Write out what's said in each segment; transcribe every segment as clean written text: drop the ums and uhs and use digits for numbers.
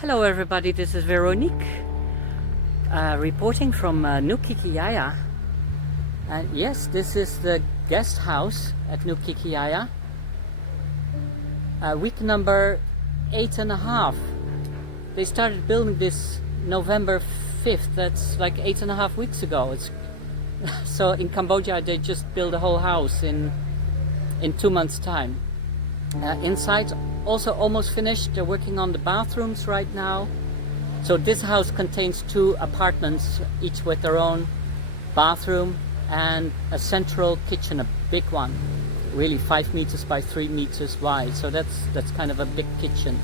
Hello everybody, this is Veronique reporting from Nukikiaya. And yes, this is the guest house at Nukikiaya. Week number 8.5. They started building this November 5th, that's like 8.5 weeks ago. So in Cambodia they just built a whole house in 2 months' time. Inside also almost finished. They're working on the bathrooms right now. So this house contains 2 apartments, each with their own bathroom and a central kitchen, a big one, really 5 meters by 3 meters wide. So that's kind of a big kitchen.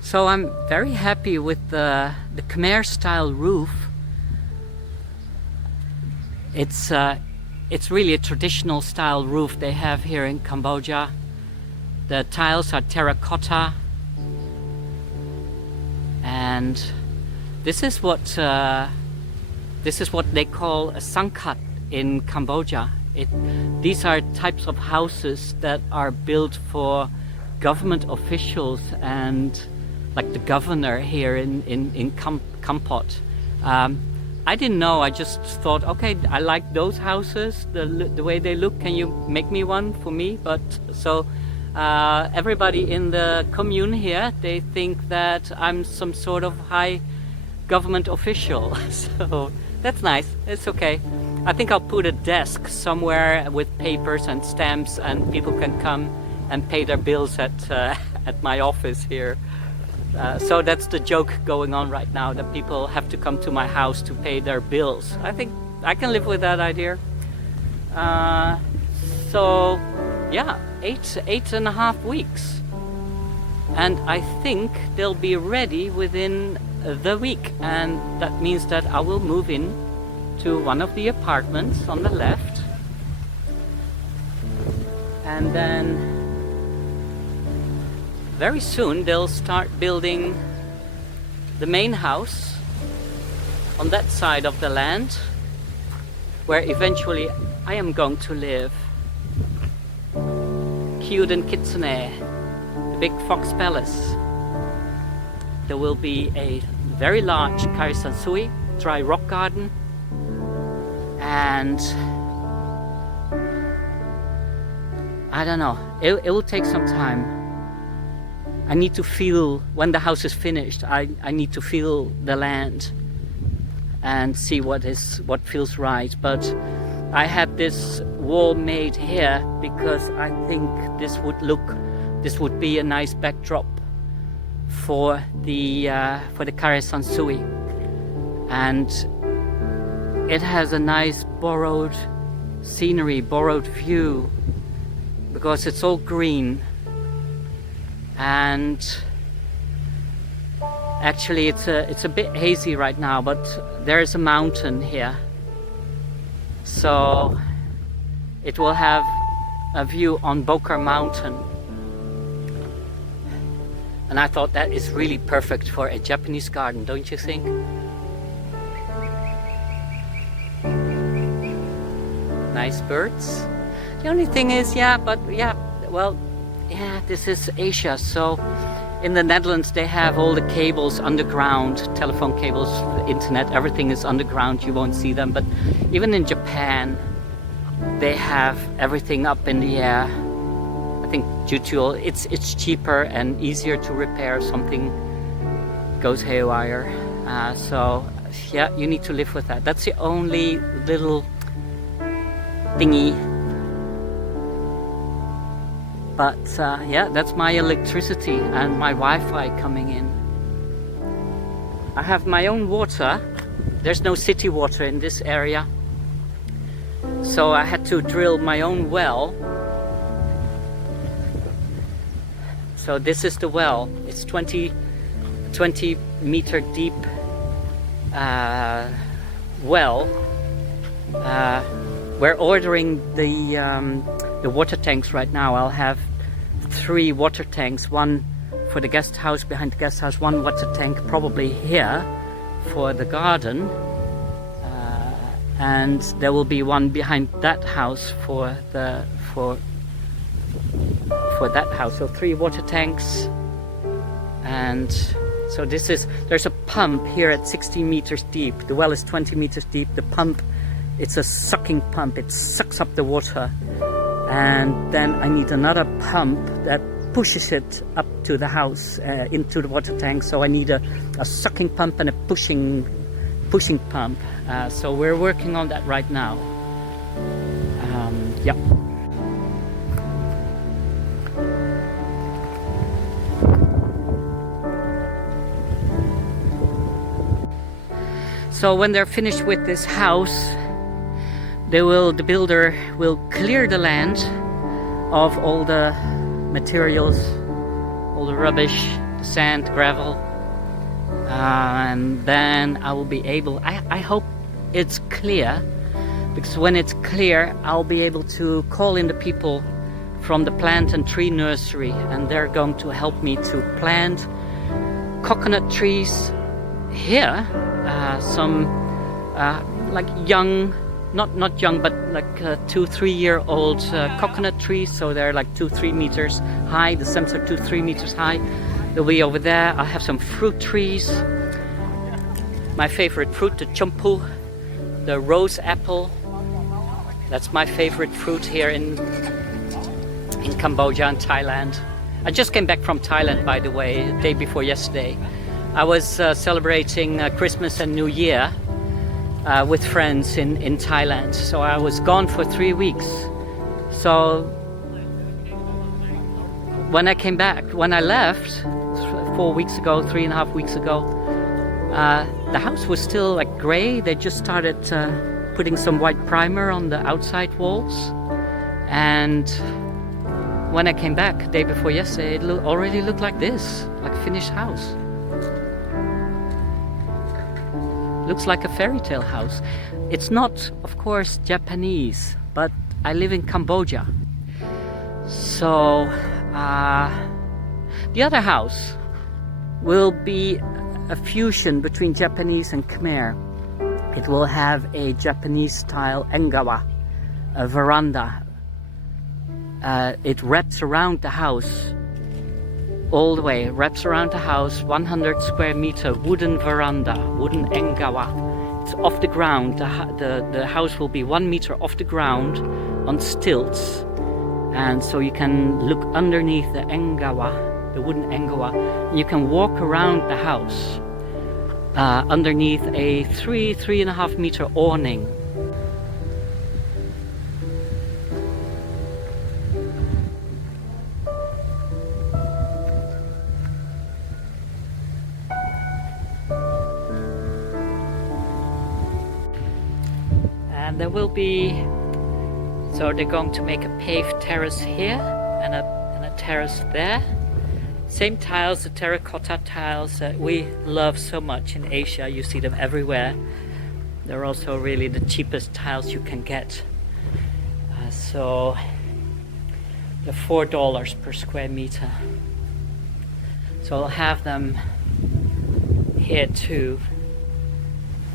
So I'm very happy with the Khmer style roof. It's really a traditional style roof they have here in Cambodia. The tiles are terracotta, and this is what they call a sangkat in Cambodia. These are types of houses that are built for government officials and like the governor here in Kampot. I didn't know, I just thought, okay, I like those houses, the way they look, can you make me one for me? But so everybody in the commune here, they think that I'm some sort of high government official. So that's nice, it's okay. I think I'll put a desk somewhere with papers and stamps and people can come and pay their bills at my office here. So that's the joke going on right now, that people have to come to my house to pay their bills. I think I can live with that idea. So yeah, 8.5 weeks. And I think they'll be ready within the week. And that means that I will move in to one of the apartments on the left. And then very soon they'll start building the main house on that side of the land, where eventually I am going to live. Kyuden Kitsune, the big fox palace. There will be a very large Karisansui, dry rock garden, and I don't know, it will take some time. I need to feel, when the house is finished, I need to feel the land and see what feels right. But I had this wall made here because I think this would be a nice backdrop for the Kare Sansui, and it has a nice borrowed scenery, borrowed view, because it's all green. And actually it's a bit hazy right now, but there is a mountain here, so it will have a view on Bokar Mountain, and I thought that is really perfect for a Japanese garden, don't you think? Nice birds. The only thing is, this is Asia, so in the Netherlands they have all the cables underground, telephone cables, the internet, everything is underground, you won't see them. But even in Japan they have everything up in the air. I think due to it's cheaper and easier to repair something goes haywire. So yeah, you need to live with that. That's the only little thingy. But yeah, that's my electricity and my Wi-Fi coming in. I have my own water. There's no city water in this area, so I had to drill my own well. So this is the well. It's 20 meter deep well. We're ordering the water tanks right now. I'll have 3 water tanks, one for the guest house, behind the guest house, one water tank probably here for the garden, and there will be one behind that house for that house. So 3 water tanks, and And so there's a pump here at 16 meters deep. The well is 20 meters deep. The pump, it's a sucking pump. It sucks up the water. And then I need another pump that pushes it up to the house, into the water tank. So I need a sucking pump and a pushing pump. So we're working on that right now. Yeah. So when they're finished with this house, the builder will clear the land of all the materials, all the rubbish, the sand, gravel, and then I will be able, I hope it's clear, because when it's clear I'll be able to call in the people from the plant and tree nursery, and they're going to help me to plant coconut trees here. Some like young, not young, but like 2-3 year old coconut trees. So they're like 2-3 meters high. The stems are 2-3 meters high. They'll be over there. I'll have some fruit trees. My favorite fruit, the chumpu, the rose apple. That's my favorite fruit here in Cambodia and Thailand. I just came back from Thailand, by the way, the day before yesterday. I was celebrating Christmas and New Year with friends in Thailand. So I was gone for 3 weeks. So when I came back, when I left 4 weeks ago, 3.5 weeks ago, the house was still like gray. They just started putting some white primer on the outside walls. And when I came back the day before yesterday, it already looked like this, like a finished house. Looks like a fairy tale house. It's not, of course, Japanese, but I live in Cambodia. So the other house will be a fusion between Japanese and Khmer. It will have a Japanese style engawa, a veranda. It wraps around the house all the way, wraps around the house, 100 square meter wooden veranda, wooden engawa. It's off the ground. The house will be 1 meter off the ground on stilts. And so you can look underneath the engawa, the wooden engawa. You can walk around the house underneath a 3.5 meter awning. And there will be, so they're going to make a paved terrace here and a terrace there. Same tiles, the terracotta tiles that we love so much in Asia. You see them everywhere. They're also really the cheapest tiles you can get. So they're $4 per square meter. So I'll have them here too,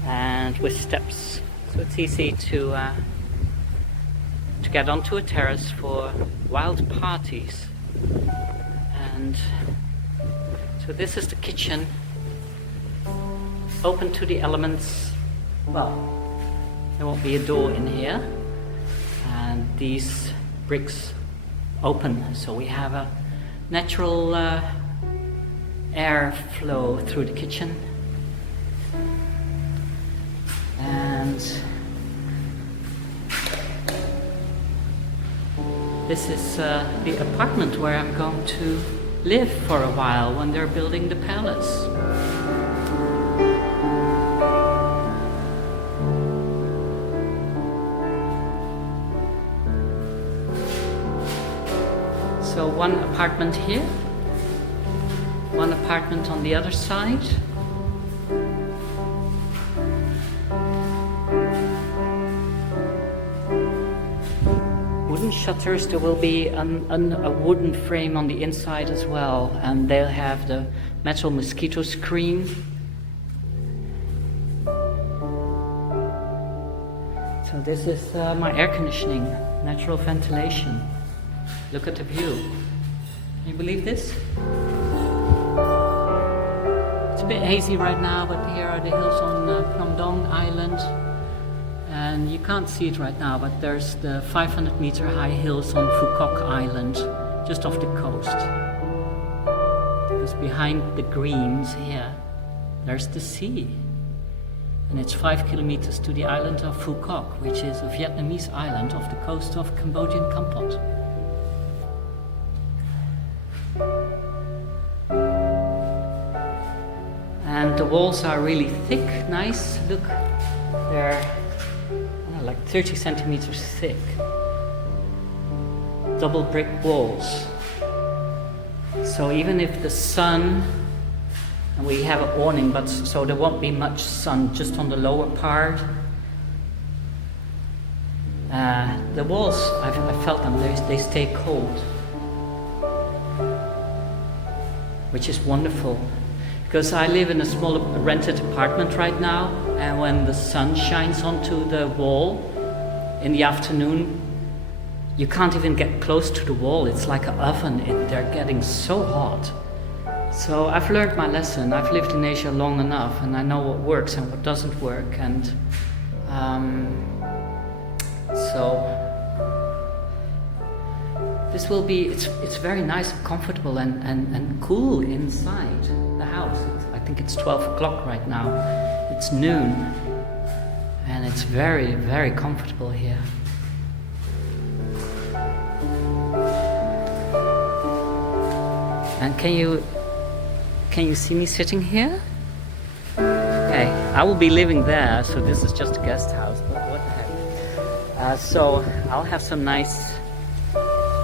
and with steps. So it's easy to get onto a terrace for wild parties. And so this is the kitchen, open to the elements. Well, there won't be a door in here, and these bricks open, so we have a natural air flow through the kitchen. And this is the apartment where I'm going to live for a while when they're building the palace. So one apartment here, one apartment on the other side. Wooden shutters. There will be a wooden frame on the inside as well, and they'll have the metal mosquito screen. So this is my air conditioning, natural ventilation. Look at the view. Can you believe this? a bit hazy right now, but here are the hills on Phnom Dong Island. And you can't see it right now, but there's the 500 meter high hills on Phu Quoc Island, just off the coast. Because behind the greens here, there's the sea. And it's 5 kilometers to the island of Phu Quoc, which is a Vietnamese island off the coast of Cambodian Kampot. And the walls are really thick, nice. Look, they're like 30 centimeters thick. Double brick walls. So even if the sun, and we have an awning, but so there won't be much sun just on the lower part. The walls, I felt them, they stay cold, which is wonderful. Because I live in a small rented apartment right now, and when the sun shines onto the wall in the afternoon, you can't even get close to the wall. It's like an oven. They're getting so hot. So I've learned my lesson. I've lived in Asia long enough, and I know what works and what doesn't work. And so this will be, it's very nice and comfortable and cool inside the house. I think it's 12 o'clock right now. It's noon, and it's very, very comfortable here. And can you see me sitting here? Okay, I will be living there, so this is just a guest house, but what the heck. So I'll have some nice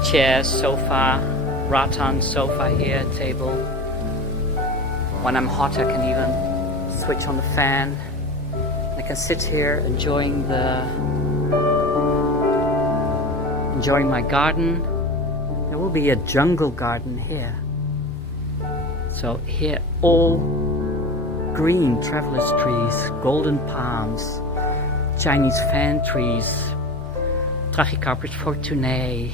chairs, sofa, rattan sofa here, table. When I'm hot, I can even switch on the fan. I can sit here enjoying my garden. There will be a jungle garden here. So here, all green traveler's trees, golden palms, Chinese fan trees, Trachycarpus fortunae,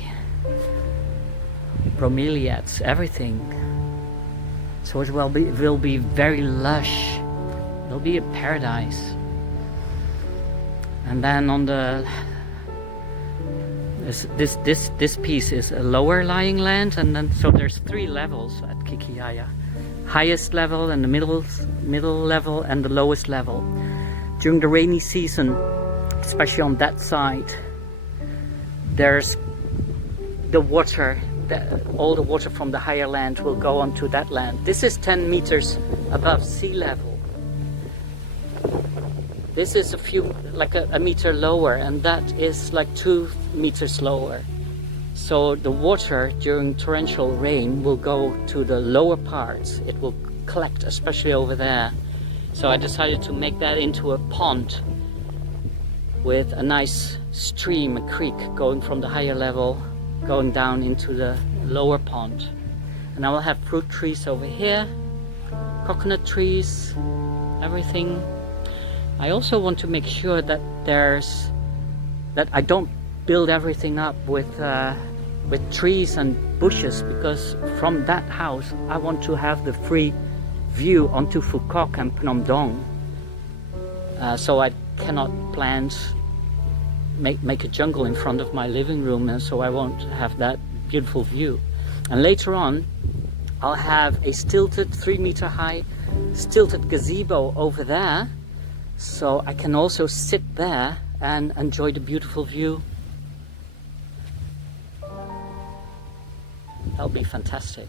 bromeliads, everything. So it will be very lush. It'll be a paradise. And then on the this piece is a lower lying land, and then so there's 3 levels at Kikiyaya. Highest level and the middle level and the lowest level. During the rainy season, especially on that side, there's the water, all the water from the higher land will go onto that land. This is 10 meters above sea level. This is like a meter lower, and that is like 2 meters lower. So the water during torrential rain will go to the lower parts. It will collect, especially over there. So I decided to make that into a pond with a nice stream, a creek, going from the higher level, going down into the lower pond. And I will have fruit trees over here, coconut trees, everything. I also want to make sure that I don't build everything up with trees and bushes, because from that house I want to have the free view onto Phu Quoc and Phnom Dong. So I cannot make a jungle in front of my living room, and so I won't have that beautiful view. And later on I'll have a stilted 3 meter high stilted gazebo over there, so I can also sit there and enjoy the beautiful view. That'll be fantastic.